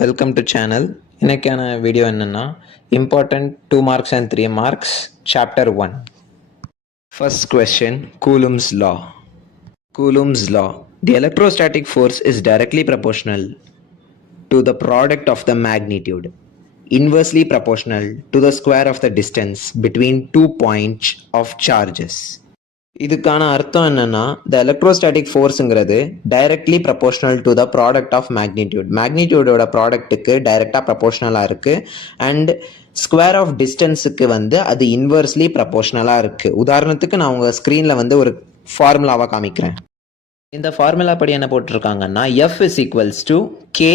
Welcome to channel. இன்னைக்கான video என்னென்னா important 2 marks and 3 marks chapter 1. First question, Coulomb's law. Coulomb's law. The electrostatic force is directly proportional to the product of the magnitude, inversely proportional to the square of the distance between 2 points of charges. இதுக்கான அர்த்தம் என்னன்னா, the electrostatic ஃபோர்ஸுங்கிறது directly proportional to the product of magnitude. மேக்னிடியூடோட ப்ராடக்ட்டுக்கு டைரெக்டாக ப்ரப்போர்ஷனலாக இருக்குது. And square of டிஸ்டன்ஸுக்கு அது இன்வெர்ஸ்லி ப்ரப்போர்ஷனலாக இருக்குது. உதாரணத்துக்கு நான் உங்கள் ஸ்க்ரீனில் ஒரு ஃபார்முலாவாக காமிக்கிறேன். இந்த ஃபார்முலா படி என்ன போட்டிருக்காங்கன்னா, F is equals to k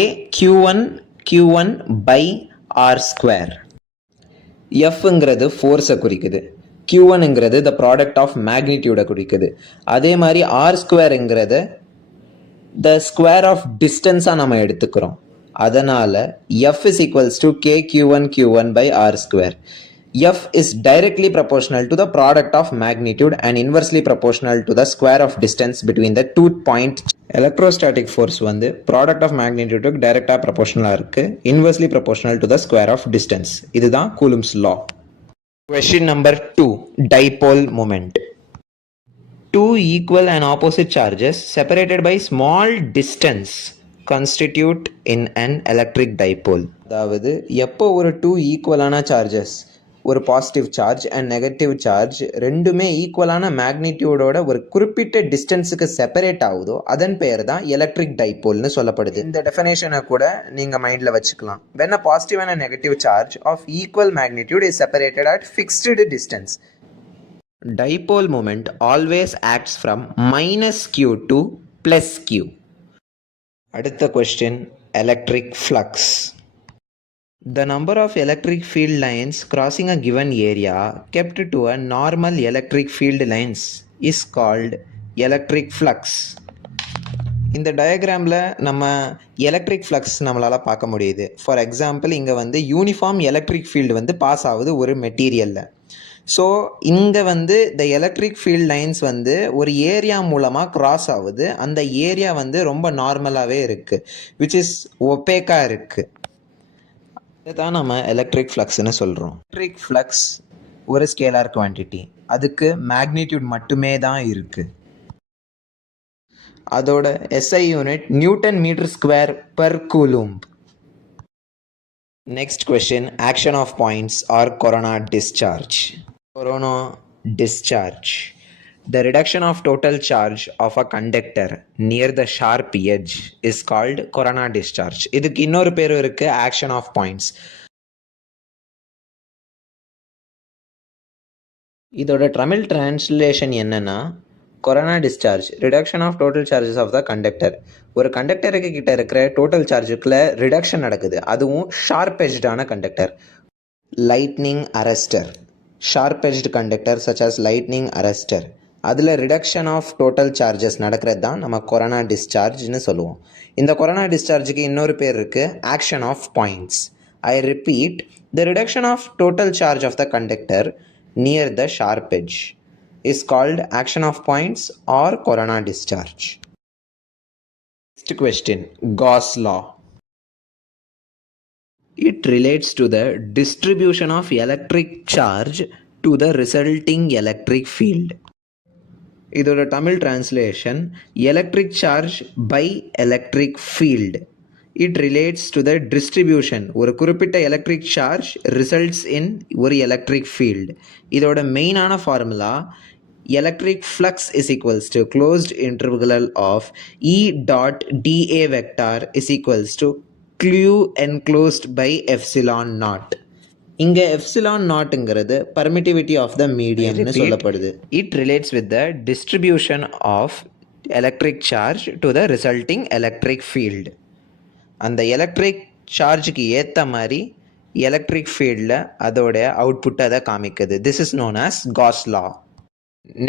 q one by r square. எஃப்ங்கிறது ஃபோர்ஸை குறிக்குது, Q1ங்கிறது த ப்ராடக்ட் ஆஃப் மேக்னிடியூடை குறிக்குது. அதே மாதிரி ஆர் ஸ்கொயருங்கிறத த ஸ்கொயர் ஆஃப் டிஸ்டன்ஸாக நம்ம எடுத்துக்கிறோம். அதனால் F is equals to k q one by r square. F is directly proportional to the product of magnitude and inversely proportional to the square of distance between the 2 point. Electrostatic force product of மேக்னிடியூடுக்கு டைரெக்டாக ப்ரப்போர்ஷனலாக இருக்குது, inversely proportional to the square of distance. இதுதான் Coulomb's law. Question number 2, dipole moment. Two equal and opposite charges separated by small distance constitute in an electric dipole. அதாவது எப்போ ஒரு 2 ஈக்குவலான charges, ஒரு positive charge and negative charge ரெண்டுமே ஈக்குவலான மேக்னிடியூடோட ஒரு குறிப்பிட்ட டிஸ்டன்ஸுக்கு செப்பரேட் ஆகுதோ அதன் பெயர் தான் எலக்ட்ரிக் டைபோல்னு சொல்லப்படுது. இந்த டெஃபினேஷனை கூட நீங்கள் மைண்டில் வச்சுக்கலாம். when a positive and a negative charge of equal magnitude is separated at fixed distance, dipole moment always acts from minus q to plus q. அடுத்த question, electric flux. The number of electric field lines crossing a given area kept to a normal electric field lines is called electric flux. இந்த டயக்ராமில் நம்ம electric flux நம்மளால் பார்க்க முடியுது. For example இங்கே uniform electric field pass ஆகுது ஒரு மெட்டீரியலில். So இங்கே த எலக்ட்ரிக் ஃபீல்ட் லைன்ஸ் ஒரு ஏரியா மூலமாக க்ராஸ் ஆகுது. அந்த ஏரியா ரொம்ப நார்மலாகவே இருக்குது, விச் இஸ் ஒப்பேக்காக இருக்குது. இதுதான் நம்ம எலக்ட்ரிக் ஃப்ளக்ஸ்னு சொல்கிறோம். எலக்ட்ரிக் ஃப்ளக்ஸ் ஒரு ஸ்கேலார் குவான்டிட்டி, அதுக்கு மேக்னிடியூட் மட்டுமே தான் இருக்குது. அதோட SI unit newton metre square per coulomb. Next question, action of points or corona discharge. Corona discharge. The reduction of total charge of a conductor near the sharp edge is called corona discharge. இதுக்கு இன்னொரு பேர் இருக்கு, action of points. இதோட Tamil translation என்னன்னா, corona discharge reduction of total charges of the conductor. ஒரு கண்டக்டருக்கு கிட்ட இருக்கிற டோட்டல் சார்ஜுக்குள்ள ரிடக்ஷன் நடக்குது, அதுவும் ஷார்ப் எஜ்டான conductor. Lightning arrester, sharp edged conductor such as lightning arrester, அதில் ரிடக்ஷன் ஆஃப் டோட்டல் சார்ஜஸ் நடக்கிறது தான் நம்ம கொரோனா டிஸ்சார்ஜ்னு சொல்லுவோம். இந்த கொரோனா டிஸ்சார்ஜுக்கு இன்னொரு பேர் இருக்குது, action of points. I repeat, the reduction of total charge of the conductor near the sharp edge is called action of points or corona discharge. Next question, Gauss law. It relates to the distribution of electric charge to the resulting electric field. இதோட Tamil translation, electric charge by electric field. It relates to the distribution, ஒரு குறிப்பிட்ட electric charge results இன் ஒரு electric field. இதோட மெயினான formula, electric flux is equals to closed interval of E dot dA vector is equals to q enclosed by epsilon naught. இங்கே epsilon நாட்டுங்கிறது permittivity of the மீடியம்னு சொல்லப்படுது. It relates with the distribution of electric charge to the resulting electric field. அந்த எலக்ட்ரிக் சார்ஜுக்கு ஏற்ற மாதிரி electric ஃபீல்டில் அதோட அவுட்புட் அதை காமிக்குது. This is known as Gauss law.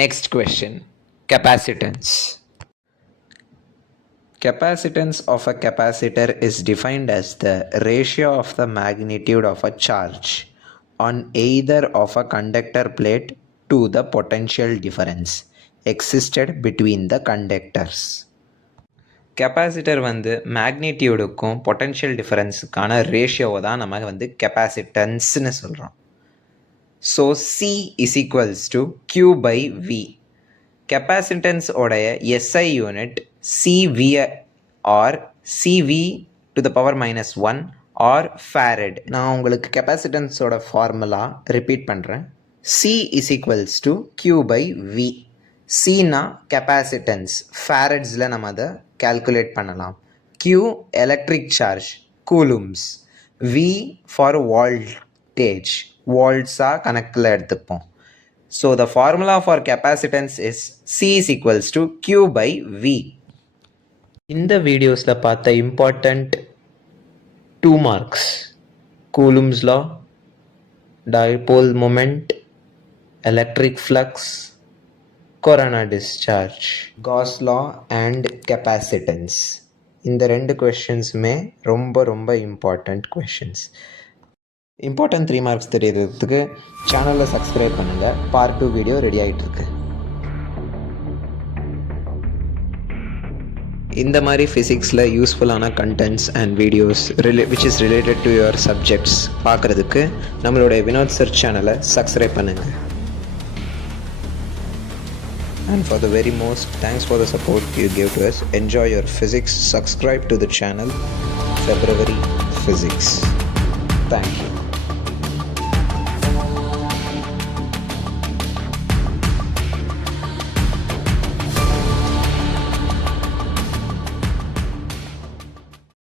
Next question, capacitance. Capacitance of a capacitor is defined as the ratio of the magnitude of a charge on either of a conductor plate to the potential difference existed between the conductors. Capacitor வந்து மேக்னிடியூடுக்கும் potential டிஃபரன்ஸுக்கான ரேஷியோவை தான் நம்ம வந்து கெப்பாசிட்டன்ஸ்னு சொல்கிறோம். So c is equals to q by v. Capacitance உடைய SI unit CV or CV to the power -1 or farad. நான் உங்களுக்கு கெப்பாசிட்டன்ஸோட ஃபார்முலா ரிப்பீட் பண்ணுறேன். C is equals to q by v. சினா கெப்பாசிட்டன்ஸ், ஃபேரட்ஸில் நம்ம அதை கால்குலேட் பண்ணலாம். Q electric charge, coulombs. V for voltage, வோல்ட்ஸாக கணக்கில் எடுத்துப்போம். So the formula for capacitance is c is equals to q by v. இந்த வீடியோஸில் பார்த்த important 2 marks: Coulomb's law, dipole moment, electric flux, corona discharge, cos law and capacitance. இந்த 2 கொஷின்ஸுமே ரொம்ப ரொம்ப important questions. Important 3 marks தெரியறதுக்கு சேனலை subscribe பண்ணுங்கள். Part 2 video ready ஆகிட்டுருக்கு. இந்த மாதிரி ஃபிசிக்ஸில் யூஸ்ஃபுல்லான contents and videos which is related to your subjects பார்க்குறதுக்கு நம்மளுடைய வினோத் சர் சேனலை சப்ஸ்கிரைப் பண்ணுங்கள். And for the very most, thanks for the support you gave to us. Enjoy your physics. Subscribe to the channel February Physics. Thank you.